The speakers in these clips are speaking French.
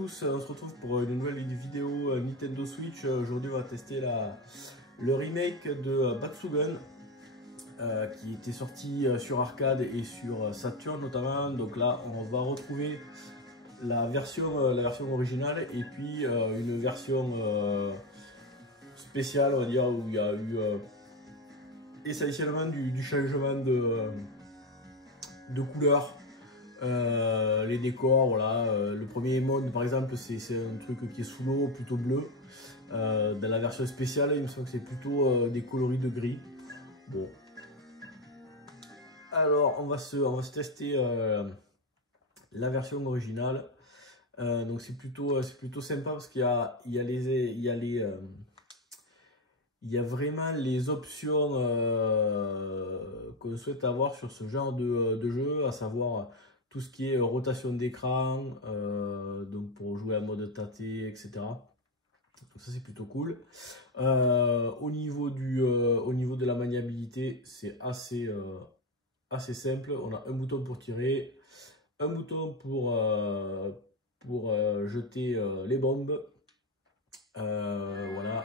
tous, on se retrouve pour une nouvelle vidéo Nintendo Switch. Aujourd'hui on va tester le remake de Batsugun qui était sorti sur arcade et sur Saturn notamment. Donc là on va retrouver la version originale et puis une version spéciale, on va dire, où il y a eu essentiellement du changement de couleur. Les décors, voilà, le premier mode par exemple c'est un truc qui est sous l'eau, plutôt bleu. Dans la version spéciale il me semble que c'est plutôt des coloris de gris. Bon, alors on va se tester la version originale. Donc c'est plutôt sympa parce qu'il y a vraiment les options qu'on souhaite avoir sur ce genre de jeu, à savoir tout ce qui est rotation d'écran, donc pour jouer en mode tâté, etc. Donc ça c'est plutôt cool. Au niveau de la maniabilité, c'est assez simple. On a un bouton pour tirer, un bouton pour jeter les bombes. Voilà.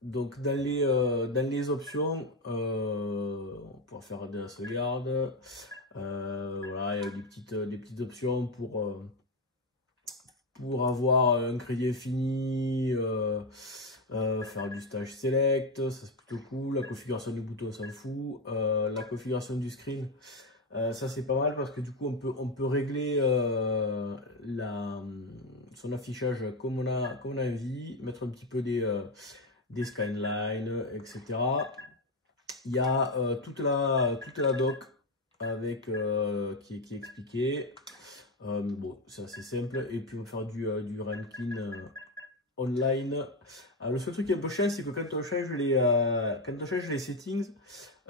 Donc dans les options, on pourra faire de la sauvegarde. Voilà, il y a des petites options pour avoir un crédit infini, faire du stage select, ça c'est plutôt cool. La configuration du bouton on s'en fout. La configuration du screen, ça c'est pas mal parce que du coup on peut régler son affichage comme on a envie, mettre un petit peu des scanlines, etc. Il y a toute la doc avec qui est expliquée. Bon, c'est assez simple. Et puis on va faire du ranking online. Alors, le seul truc qui est un peu chiant, c'est que quand on change les settings,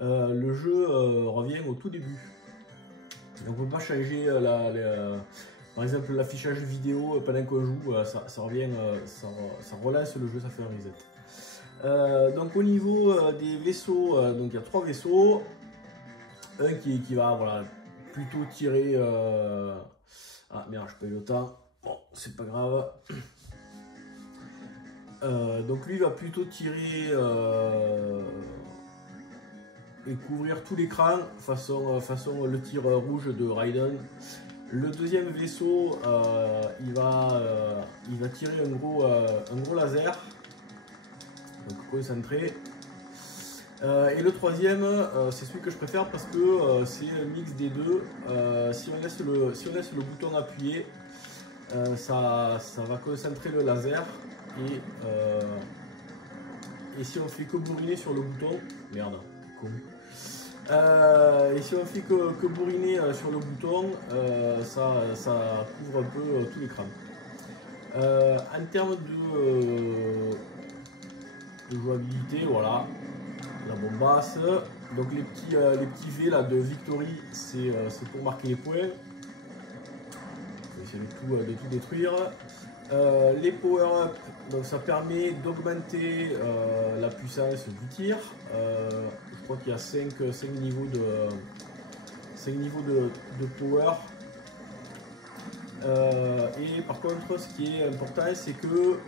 le jeu revient au tout début. Donc on peut pas changer par exemple l'affichage vidéo pendant qu'on joue, ça revient, ça relance le jeu, ça fait un reset. Donc au niveau des vaisseaux, donc il y a 3 vaisseaux. Un qui va, voilà, plutôt tirer... Ah merde, je paye le temps. Bon, c'est pas grave. Donc lui va plutôt tirer et couvrir tout l'écran façon le tir rouge de Raiden. Le deuxième vaisseau, il va tirer un gros laser, donc concentré. Et le troisième, c'est celui que je préfère parce que c'est un mix des deux. Si on laisse le bouton appuyé, ça va concentrer le laser. Et si on fait que bourriner sur le bouton, merde, con. Et si on fait que bourriner sur le bouton, ça couvre un peu tout l'écran. En termes de jouabilité, voilà, la bombasse. Donc les petits V là de victory, c'est pour marquer les points. On va essayer de tout détruire. Les power-up, donc ça permet d'augmenter la puissance du tir. Je crois qu'il y a 5 niveaux de power. Et par contre, ce qui est important, c'est que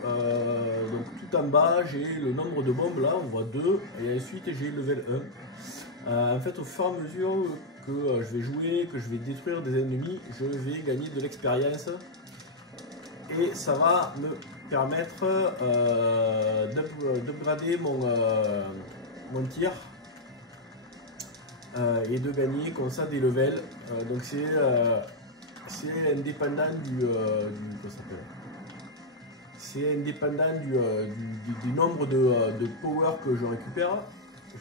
donc tout en bas, j'ai le nombre de bombes, là on voit 2, et ensuite j'ai level 1. En fait, au fur et à mesure que je vais jouer, que je vais détruire des ennemis, je vais gagner de l'expérience. Et ça va me permettre d'upgrader mon tir et de gagner comme ça des levels. Donc c'est indépendant du nombre de power que je récupère.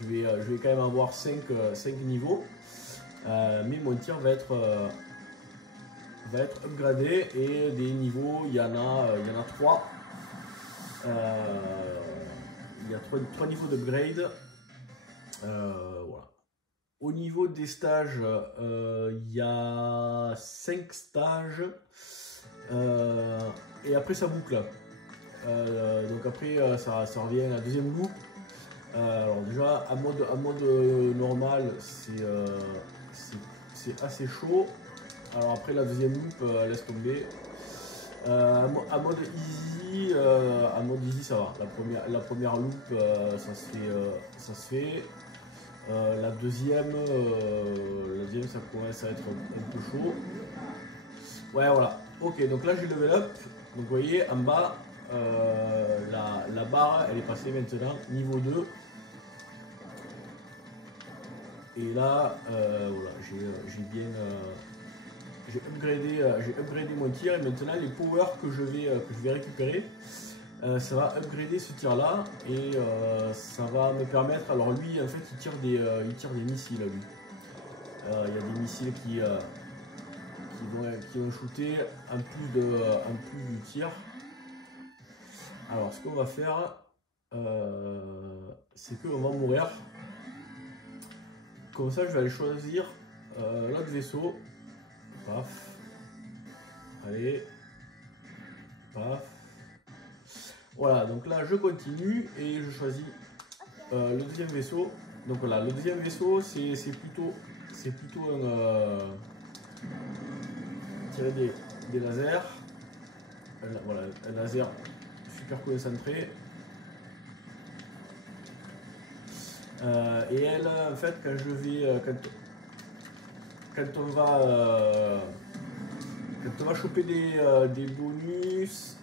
Je vais quand même avoir 5 niveaux, mais mon tir va être upgradé, et des niveaux, il y en a 3. Il y a 3 niveaux d'upgrade. Voilà. Au niveau des stages, il y a 5 stages. Et après ça boucle. Donc après ça revient à la deuxième loupe. Alors déjà à mode normal, c'est assez chaud. Alors après la deuxième loop, laisse tomber. À mode easy ça va. La première loop ça se fait. La deuxième ça commence à être un peu chaud. Ouais voilà. Ok donc là j'ai level up. Donc vous voyez en bas la barre elle est passée maintenant niveau 2. Et là voilà j'ai bien j'ai upgradé mon tir et maintenant les powers que je vais récupérer, ça va upgrader ce tir là et ça va me permettre. Alors lui en fait il tire des missiles lui. Il y a des missiles qui vont shooter en plus du tir. Alors ce qu'on va faire c'est qu'on va mourir. Comme ça je vais aller choisir l'autre vaisseau. Paf. Allez. Paf. Voilà, donc là je continue et je choisis le deuxième vaisseau. Donc voilà, le deuxième vaisseau c'est plutôt tirer des lasers. Voilà, un laser super concentré. Et elle, en fait, quand je vais, quand on va choper des bonus.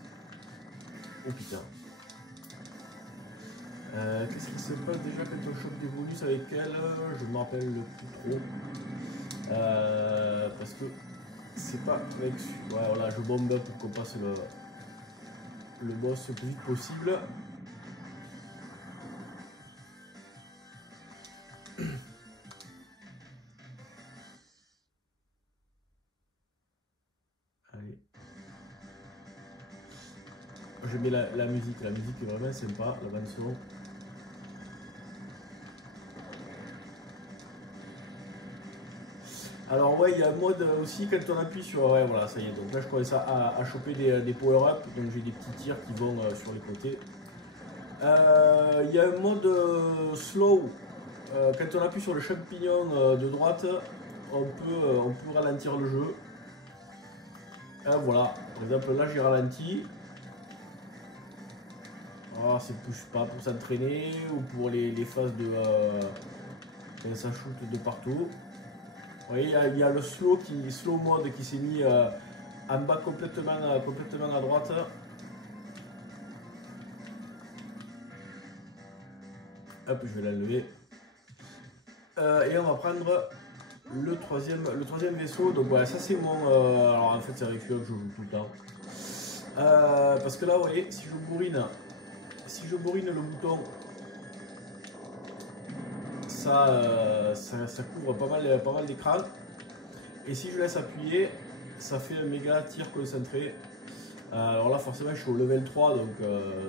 Oh putain. Qu'est-ce qui se passe déjà quand on chope des bonus avec elle? Je ne me rappelle plus trop. Parce que c'est pas avec. Ouais, voilà, je bombe pour qu'on passe le boss le plus vite possible. Allez. Je mets la musique est vraiment sympa, la bande son. Alors ouais, il y a un mode aussi quand on appuie sur... Ouais voilà, ça y est, donc là je commence à choper des power-up, donc j'ai des petits tirs qui vont sur les côtés. Il y a un mode slow, quand on appuie sur le champignon de droite, on peut ralentir le jeu. Voilà, par exemple là j'ai ralenti. Ah, c'est pas pour s'entraîner ou pour les phases de... quand ça shoot de partout. Vous voyez, il y a le slow mode qui s'est mis en bas complètement à droite. Hop, je vais l'enlever. Et on va prendre le troisième vaisseau. Donc voilà, ça c'est mon... alors en fait c'est avec celui-là que je joue tout le temps. Parce que là, vous voyez, si je bourrine le bouton, ça couvre pas mal d'écran. Et si je laisse appuyer, ça fait un méga tir concentré. Alors là forcément je suis au level 3 donc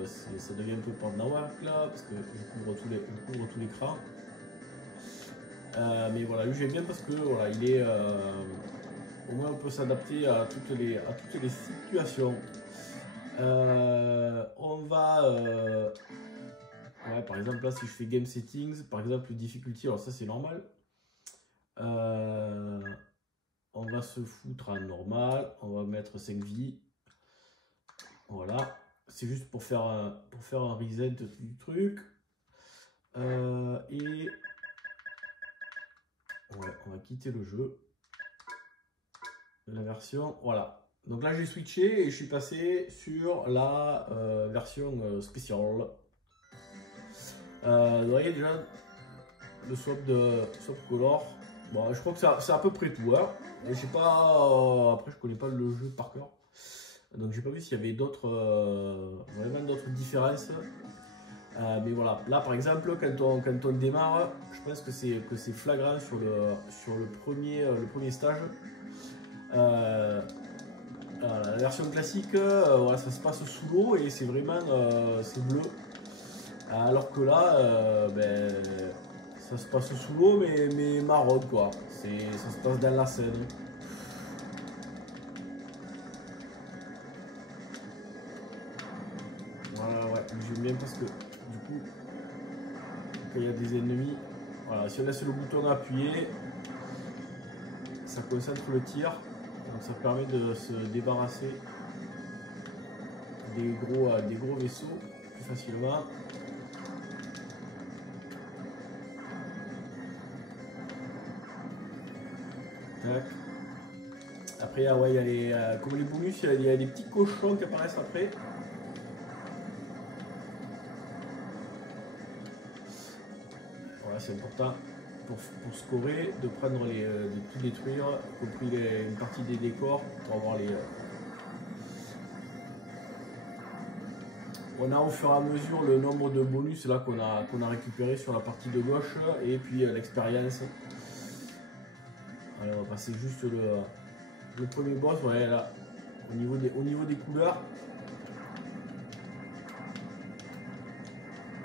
ça devient un peu porte-nawak là parce que je couvre tout l'écran. Mais voilà, lui j'aime bien parce que voilà, il est au moins on peut s'adapter à toutes les situations. On va ouais, par exemple là si je fais game settings, par exemple difficulty, alors ça c'est normal. On va se foutre à normal, on va mettre 5 vies. Voilà, c'est juste pour faire un reset du truc. Et ouais, on va quitter le jeu. La version, voilà. Donc là j'ai switché et je suis passé sur la version spéciale. Vous voyez déjà le swap color. Bon, je crois que c'est à peu près tout. Hein. Et je sais pas. Après, je connais pas le jeu par cœur. Donc, j'ai pas vu s'il y avait vraiment d'autres différences. Mais voilà. Là, par exemple, quand on démarre, je pense que c'est flagrant sur le premier stage. La version classique, voilà, ça se passe sous l'eau et c'est vraiment c'est bleu. Alors que là, ça se passe sous l'eau mais marron quoi. Ça se passe dans la Seine. Voilà, ouais, j'aime bien parce que du coup, quand il y a des ennemis, voilà, si on laisse le bouton appuyé, ça concentre le tir. Donc ça permet de se débarrasser des gros vaisseaux plus facilement. Tac. Après, ah ouais, il y a les, comme les bonus, il y a des petits cochons qui apparaissent après. Voilà, c'est important pour scorer de prendre de tout détruire, y compris une partie des décors pour avoir les. On a au fur et à mesure le nombre de bonus là qu'on a récupéré sur la partie de gauche et puis l'expérience. Allez, on va passer juste le premier boss, ouais, là, au niveau des couleurs.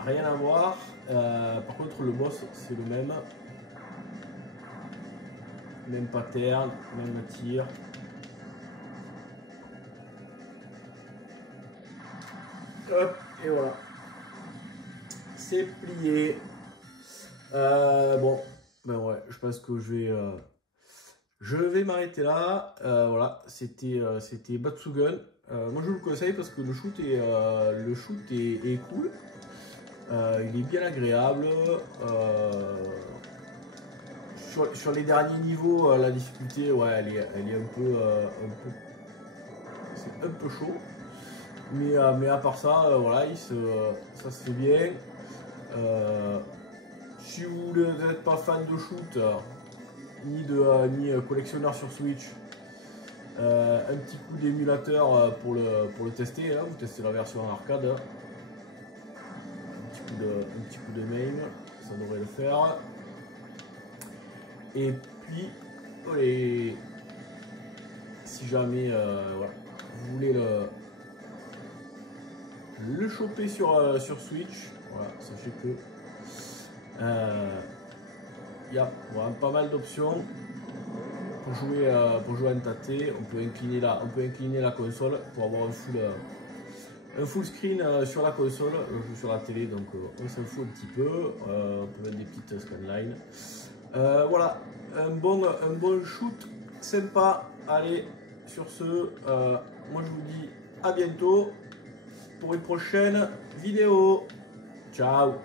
Rien à voir. Par contre, le boss, c'est le même. Même pattern, même tir. Hop, et voilà. C'est plié. Bon, ben ouais, je pense que je vais m'arrêter là. Voilà, c'était Batsugun. Moi, je vous le conseille parce que le shoot est cool. Il est bien agréable. Sur les derniers niveaux, la difficulté, ouais, elle est un peu c'est un peu chaud. Mais à part ça, voilà, ça se fait bien. Si vous n'êtes pas fan de shoot, ni collectionneur sur Switch, un petit coup d'émulateur pour le tester. Là, vous testez la version arcade. Un petit coup de main, ça devrait le faire. Et puis, allez, si jamais voilà, vous voulez le choper sur Switch, voilà, sachez que y a voilà, pas mal d'options pour jouer en tâté. On peut incliner la console pour avoir un full screen sur la console, sur la télé, donc on s'en fout un petit peu. On peut mettre des petites scanlines. Voilà, un bon shoot sympa. Allez, sur ce, moi je vous dis à bientôt pour une prochaine vidéo. Ciao.